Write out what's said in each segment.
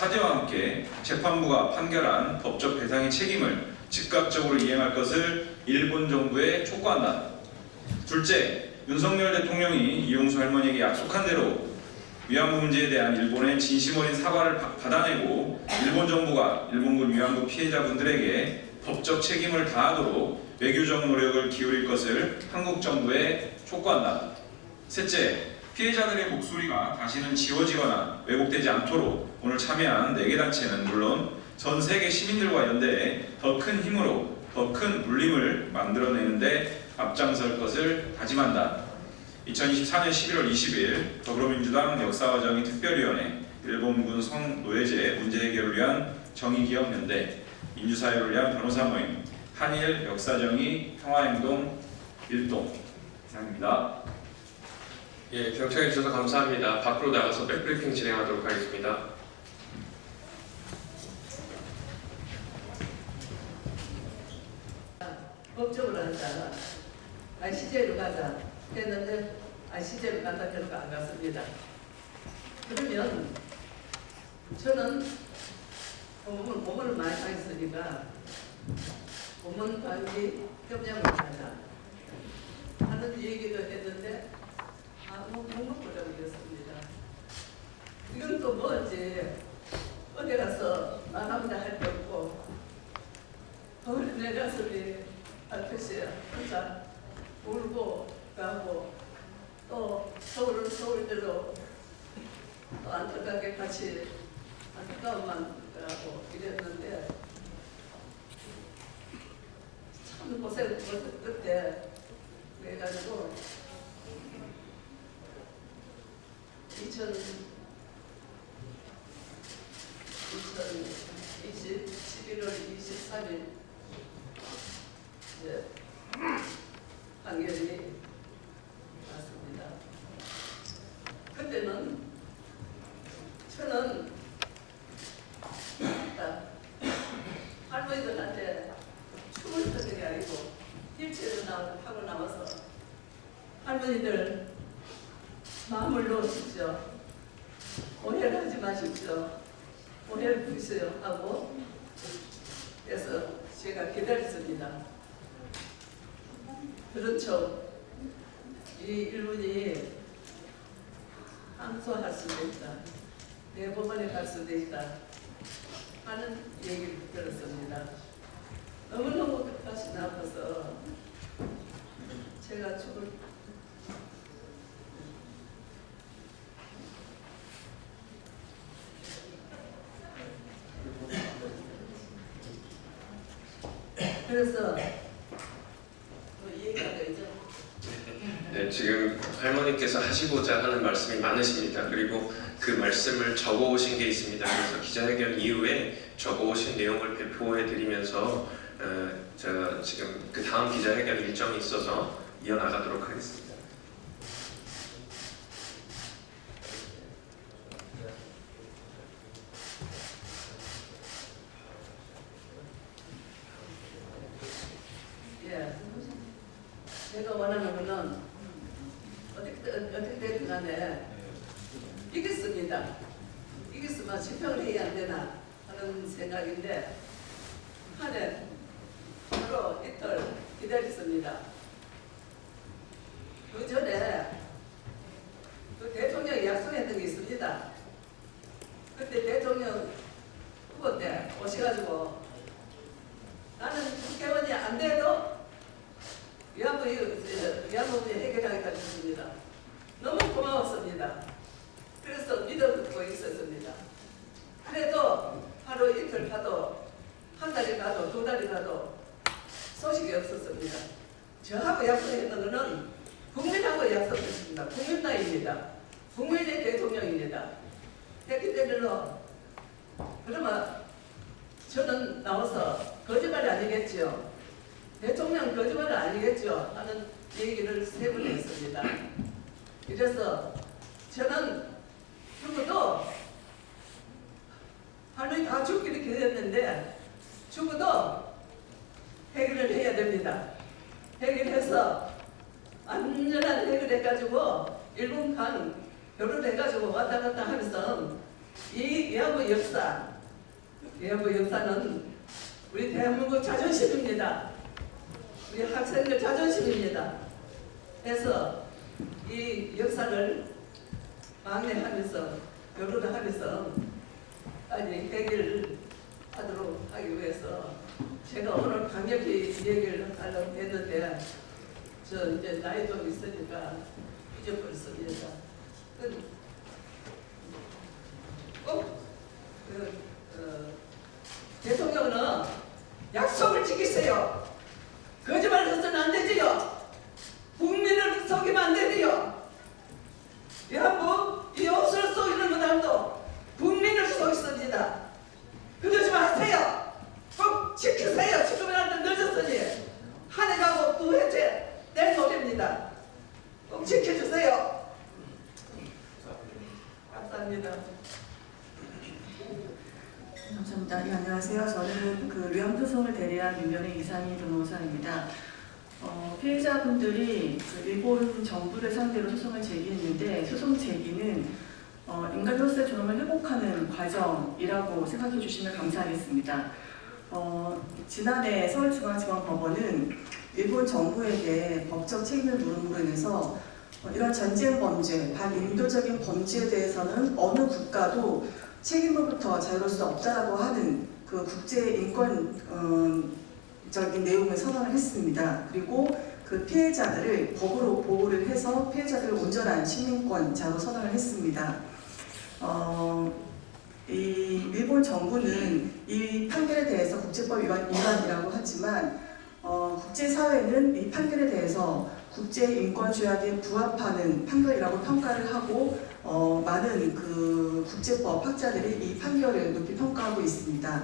사죄와 함께 재판부가 판결한 법적 배상의 책임을 즉각적으로 이행할 것을 일본 정부에 촉구한다. 둘째, 윤석열 대통령이 이용수 할머니에게 약속한 대로 위안부 문제에 대한 일본의 진심 어린 사과를 받아내고 일본 정부가 일본군 위안부 피해자분들에게 법적 책임을 다하도록 외교적 노력을 기울일 것을 한국 정부에 촉구한다. 셋째, 피해자들의 목소리가 다시는 지워지거나 왜곡되지 않도록 오늘 참여한 4개 단체는 물론 전 세계 시민들과 연대해 더 큰 힘으로 더 큰 울림을 만들어내는데 앞장설 것을 다짐한다. 2024년 11월 20일 더불어민주당 역사과정위 특별위원회 일본군 성노예제 문제 해결을 위한 정의기억연대 민주사회를 위한 변호사 모임 한일 역사정의 평화행동 일동 이상입니다. 예, 경청해 주셔서 감사합니다. 밖으로 나가서 백브리핑 진행하도록 하겠습니다. 법적으로 하자. 시제로 가자 했는데 시제로 간다 결과 안 갔습니다. 그러면 저는 법문을 많이 하겠으니까 법문 관리 협력을 하자 하는 얘기도 했는데 못 먹어버렸습니다. 이건 또 뭐지? 어디 가서 나가보자 할 게 없고 내 가슴이 아프시 혼자 울고 가고 또 서울대로 또 안타깝게 같이 안타까움만 하고 이랬는데 참 고생 끝에 그래가지고 11월 23일 판결이 났습니다. 그때는 저는 할머니들한테 춤을 추는 게 아니고 일체로 하고 나와서 할머니들 마음을 놓으십시오. 오해를 하지 마십시오. 오해를 부리세요 하고 그래서 제가 기다렸습니다. 그렇죠. 이 일본이 항소할 수도 있다. 대법원에 갈 수도 있다. 하는 얘기를 들었습니다. 너무너무 가슴이 아파서 제가 죽을 그래서 네, 지금 할머니께서 하시고자 하는 말씀이 많으십니다. 그리고 그 말씀을 적어오신 게 있습니다. 그래서 기자회견 이후에 적어오신 내용을 배포해드리면서 제가 지금 그 다음 기자회견 일정이 있어서 이어나가도록 하겠습니다. 제가 원하는 것은 어떻게 됐든 간에 이겼습니다. 이겼으면 집행을 해야 안 되나 하는 생각인데 한해 바로 이틀 기다렸습니다. 그 전에 그 대통령이 약속했던 게 있습니다. 그때 대통령 후보 때 오셔가지고 나는 국회의원이 안 돼도 위안부 문제 해결하겠다 했습니다. 너무 고마웠습니다. 그래서 믿어듣고 있었습니다. 그래도 하루 이틀 가도 한 달이 가도 두 달이 가도 소식이 없었습니다. 저하고 약속했던 것은 국민하고 약속했습니다. 국민당입니다. 국민의 대통령입니다. 했기 때문에 그러면 저는 나와서 거짓말이 아니겠죠. 대통령 거짓말은 아니겠죠 하는 얘기를 3번 했습니다. 그래서 저는 누구도 할머니 다 죽기로 기대했는데 죽어도 해결을 해야 됩니다. 해결해서 안전한 해결해가지고 일본간 결혼해가지고 왔다 갔다 하면서 이 위안부 역사는 우리 대한민국 자존심입니다. 우리 학생들 자존심입니다. 그래서 이 역사를 막내하면서 결혼을 하면서 빨리 해결을 하도록 하기 위해서 제가 오늘 강력히 얘기를 하려고 했는데 저 이제 나이 좀 있으니까 잊어버렸습니다. 꼭 대통령은 약속을 지키세요. 거짓말 해서는 안 되지요. 국민을 속이면 안 되지요. 위안부 이 옷을 속이는 것도 국민을 속였습니다. 그러지 마세요. 꼭 지키세요. 지금이라도 늦었으니 한 해 가고 두 해째 내 노래입니다. 꼭 지켜주세요. 감사합니다. 감사합니다. 예, 안녕하세요. 저는 그 위안부 소송을 대리한 민변의 이상희 변호사입니다. 피해자분들이 그 일본 정부를 상대로 소송을 제기했는데 소송 제기는 인간으로서의 존엄을 회복하는 과정이라고 생각해 주시면 감사하겠습니다. 지난해 서울중앙지방법원은 일본 정부에게 법적 책임을 물음으로 인해서 이런 전쟁 범죄, 반인도적인 범죄에 대해서는 어느 국가도 책임으로부터 자유로울 수 없다라고 하는 그 국제 인권적인 내용을 선언을 했습니다. 그리고 그 피해자들을 법으로 보호를 해서 피해자들을 온전한 시민권자로 선언을 했습니다. 이 일본 정부는 이 판결에 대해서 국제법 위반이라고 하지만 국제사회는 이 판결에 대해서 국제인권조약에 부합하는 판결이라고 평가를 하고 많은 그 국제법 학자들이 이 판결을 높이 평가하고 있습니다.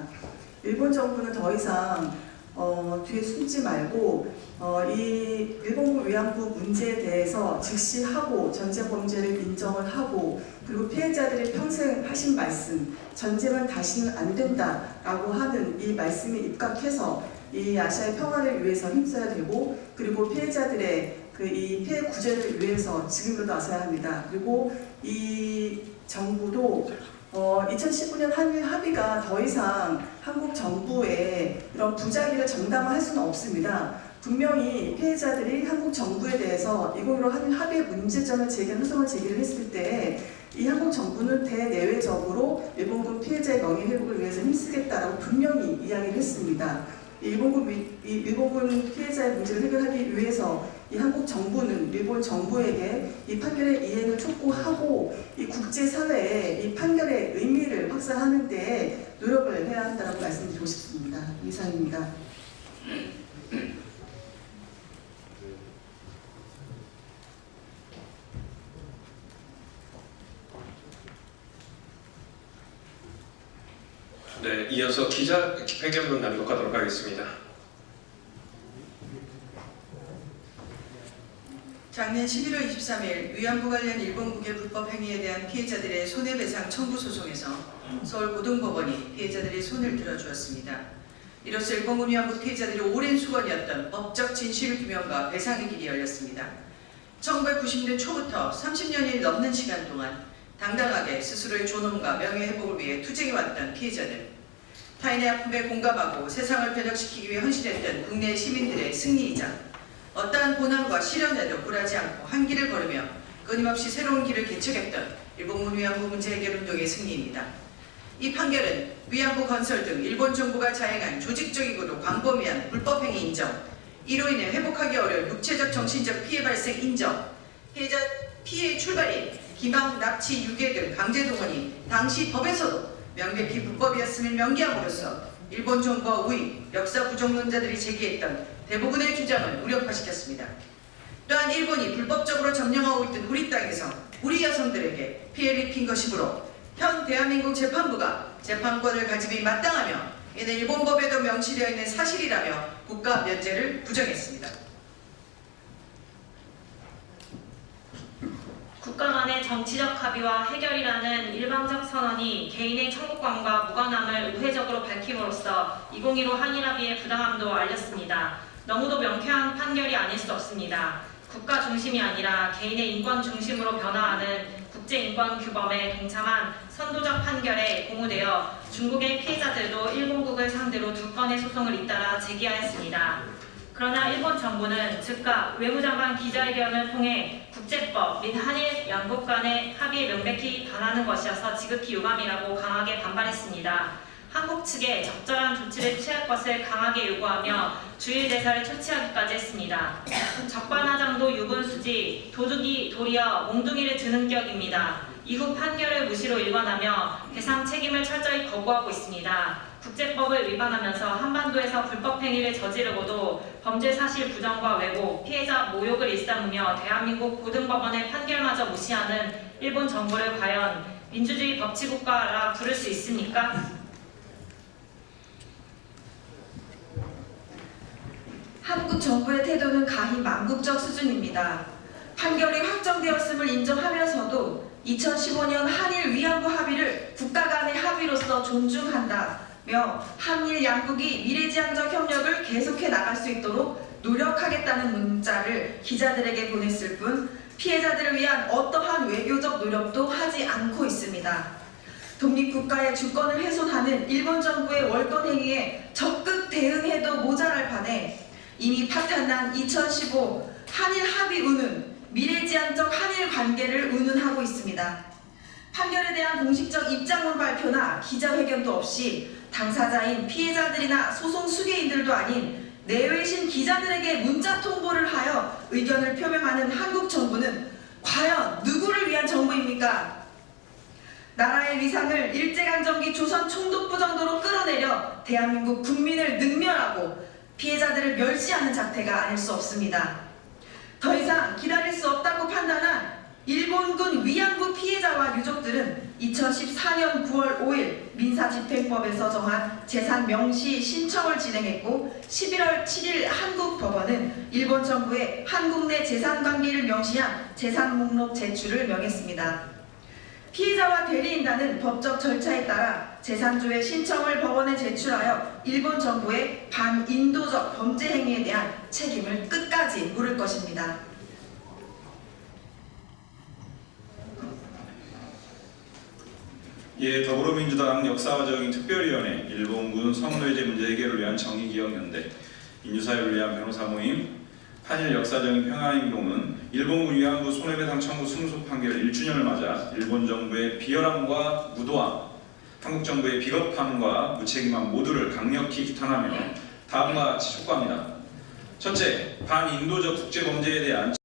일본 정부는 더 이상 뒤에 숨지 말고 이 일본군 위안부 문제에 대해서 직시하고 전쟁 범죄를 인정을 하고 그리고 피해자들이 평생 하신 말씀 전쟁은 다시는 안 된다라고 하는 이 말씀에 입각해서 이 아시아의 평화를 위해서 힘써야 되고 그리고 피해자들의 이 피해 구제를 위해서 지금으로 나서야 합니다. 그리고 이 정부도 2019년 한일 합의가 더 이상 한국 정부의 이런 부작위를 정당화할 수는 없습니다. 분명히 피해자들이 한국 정부에 대해서 2015 한일 합의의 문제점을 제기한 소송을 제기를 했을 때 이 한국 정부는 대내외적으로 일본군 피해자의 명예회복을 위해서 힘쓰겠다라고 분명히 이야기를 했습니다. 일본군 피해자의 문제를 해결하기 위해서 이 한국 정부는 일본 정부에게 이 판결의 이행을 촉구하고 이 국제사회에 이 판결의 의미를 확산하는 데 노력을 해야 한다고 말씀드리고 싶습니다. 이상입니다. 네, 이어서 기자회견문 낭독하도록 하겠습니다. 작년 11월 23일 위안부 관련 일본국의 불법 행위에 대한 피해자들의 손해배상 청구 소송에서 서울고등법원이 피해자들의 손을 들어주었습니다. 이로써 일본군 위안부 피해자들이 오랜 수건이었던 법적 진실규명과 배상의 길이 열렸습니다. 1990년 초부터 30년이 넘는 시간 동안 당당하게 스스로의 존엄과 명예회복을 위해 투쟁해왔던 피해자들, 타인의 아픔에 공감하고 세상을 변혁시키기 위해 헌신했던 국내 시민들의 승리이자 어떠한 고난과 시련에도 굴하지 않고 한 길을 걸으며 끊임없이 새로운 길을 개척했던 일본군 위안부 문제 해결 운동의 승리입니다. 이 판결은 위안부 건설 등 일본 정부가 자행한 조직적이고도 광범위한 불법행위 인정, 이로 인해 회복하기 어려운 육체적 정신적 피해 발생 인정, 피해자 피해의 출발인 기망, 납치, 유괴 등 강제동원이 당시 법에서도 명백히 불법이었음을 명기함으로써 일본 정부와 우리 역사 부정론자들이 제기했던 대부분의 주장을 무력화시켰습니다. 또한 일본이 불법적으로 점령하고 있던 우리 땅에서 우리 여성들에게 피해를 입힌 것이므로 현 대한민국 재판부가 재판권을 가짐이 마땅하며 이는 일본 법에도 명시되어 있는 사실이라며 국가 면제를 부정했습니다. 국가 간의 정치적 합의와 해결이라는 일방적 선언이 개인의 청구권과 무관함을 우회적으로 밝힘으로써 2015 한일합의의 부당함도 알렸습니다. 너무도 명쾌한 판결이 아닐 수 없습니다. 국가 중심이 아니라 개인의 인권 중심으로 변화하는 국제인권규범에 동참한 선도적 판결에 공유되어 중국의 피해자들도 일본국을 상대로 2건의 소송을 잇따라 제기하였습니다. 그러나 일본 정부는 즉각 외무장관 기자회견을 통해 국제법 및 한일 양국 간의 합의에 명백히 반하는 것이어서 지극히 유감이라고 강하게 반발했습니다. 한국 측에 적절한 조치를 취할 것을 강하게 요구하며 주일 대사를 처치하기까지 했습니다. 적반하장도 유분수지, 도둑이 도리어 몽둥이를 드는 격입니다. 이후 판결을 무시로 일관하며 배상 책임을 철저히 거부하고 있습니다. 국제법을 위반하면서 한반도에서 불법 행위를 저지르고도 범죄 사실 부정과 왜곡, 피해자 모욕을 일삼으며 대한민국 고등법원의 판결마저 무시하는 일본 정부를 과연 민주주의 법치국가라 부를 수 있습니까? 한국 정부의 태도는 가히 망국적 수준입니다. 판결이 확정되었음을 인정하면서도 2015년 한일 위안부 합의를 국가 간의 합의로서 존중한다며 한일 양국이 미래지향적 협력을 계속해 나갈 수 있도록 노력하겠다는 문자를 기자들에게 보냈을 뿐 피해자들을 위한 어떠한 외교적 노력도 하지 않고 있습니다. 독립국가의 주권을 훼손하는 일본 정부의 월권 행위에 적극 대응해도 모자랄 판에 이미 파탄난 2015 한일 합의 운운, 미래지향적 한일 관계를 운운하고 있습니다. 판결에 대한 공식적 입장문 발표나 기자회견도 없이 당사자인 피해자들이나 소송 수개인들도 아닌 내외신 기자들에게 문자 통보를 하여 의견을 표명하는 한국 정부는 과연 누구를 위한 정부입니까? 나라의 위상을 일제강점기 조선 총독부 정도로 끌어내려 대한민국 국민을 능멸하고 피해자들을 멸시하는 작태가 아닐 수 없습니다. 더 이상 기다릴 수 없다고 판단한 일본군 위안부 피해자와 유족들은 2014년 9월 5일 민사집행법에서 정한 재산 명시 신청을 진행했고 11월 7일 한국 법원은 일본 정부의 한국 내 재산 관계를 명시한 재산 목록 제출을 명했습니다. 피해자와 대리인단은 법적 절차에 따라 재산조회 신청을 법원에 제출하여 일본 정부의 반인도적 범죄 행위에 대한 책임을 끝까지 물을 것입니다. 예, 더불어민주당 역사적인 특별위원회, 일본군 성노예제 문제 해결을 위한 정의기억연대, 인류사회를 위한 변호사 모임, 한일 역사적인 평화행동은 일본군 위안부 손해배상 청구 승소 판결 1주년을 맞아 일본 정부의 비열함과 무도함, 한국 정부의 비겁함과 무책임함 모두를 강력히 규탄하며 다음과 같이 촉구합니다. 첫째, 반인도적 국제범죄에 대한